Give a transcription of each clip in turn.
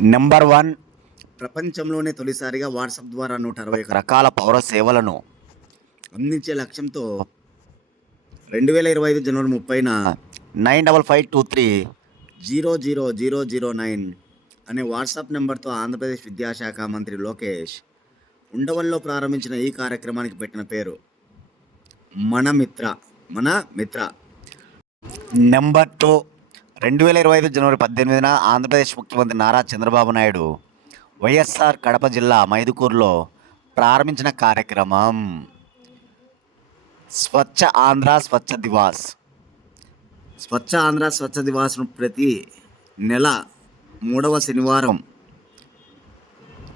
Number 1, ప్రపంచంలోనే తొలిసారిగా WhatsApp ద్వారా 161 రకాల పౌర సేవలను అందించే లక్ష్యంతో 2025 జనవరి 30న 9552300009 అనే వాట్సాప్ నెంబర్తో ఆంధ్రప్రదేశ్ విద్యాశాఖ మంత్రి లోకేష్ ఉండవల్లో ప్రారంభించిన ఈ కార్యక్రమానికి పెట్టిన పేరు మన మిత్ర. నెంబర్ 2, 2025 జనవరి 18న ఆంధ్రప్రదేశ్ ముఖ్యమంత్రి నారా చంద్రబాబు నాయుడు వైఎస్ఆర్ కడప జిల్లా మైదుకూరులో ప్రారంభించిన కార్యక్రమం స్వచ్ఛ ఆంధ్ర స్వచ్ఛ దివాస్. స్వచ్ఛ ఆంధ్ర స్వచ్ఛ దివాస్ను ప్రతి నెల 3వ శనివారం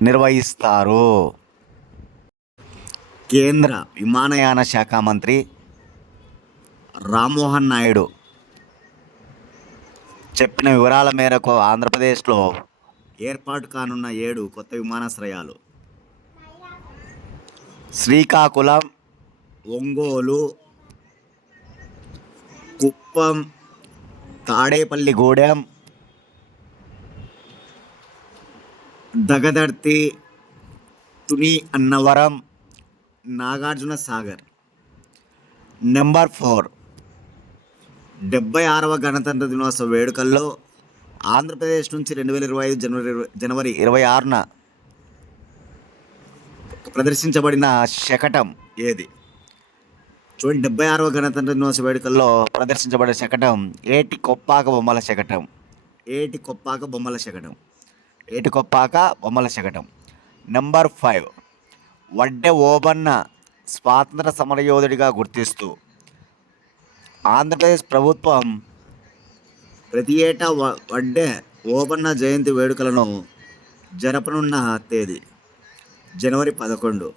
నిర్వహిస్తారు. కేంద్ర విమానయాన శాఖ మంత్రి రామ్మోహన్ నాయుడు చెప్పిన వివరాల మేరకు ఆంధ్రప్రదేశ్లో ఏర్పాటు కానున్న 7 కొత్త విమానాశ్రయాలు శ్రీకాకుళం, ఒంగోలు, కుప్పం, తాడేపల్లిగూడెం, దగదర్తి, తుని అన్నవరం, నాగార్జున సాగర్. నెంబర్ 4, 76వ గణతంత్ర దినోత్సవ వేడుకల్లో ఆంధ్రప్రదేశ్ నుంచి 2025 జనవరి 26న ప్రదర్శించబడిన శకటం ఏది? చూడండి, 76వ గణతంత్ర దినోత్సవ వేడుకల్లో ప్రదర్శించబడిన శకటం ఏటి కొప్పాక బొమ్మల శకటం. నెంబర్ 5, వడ్డె ఓబన్న స్వాతంత్ర సమరయోధుడిగా గుర్తిస్తూ ఆంధ్రప్రదేశ్ ప్రభుత్వం ప్రతి ఏటా వడ్డె ఓబన్న జయంతి వేడుకలను జరపనున్న తేదీ జనవరి 11.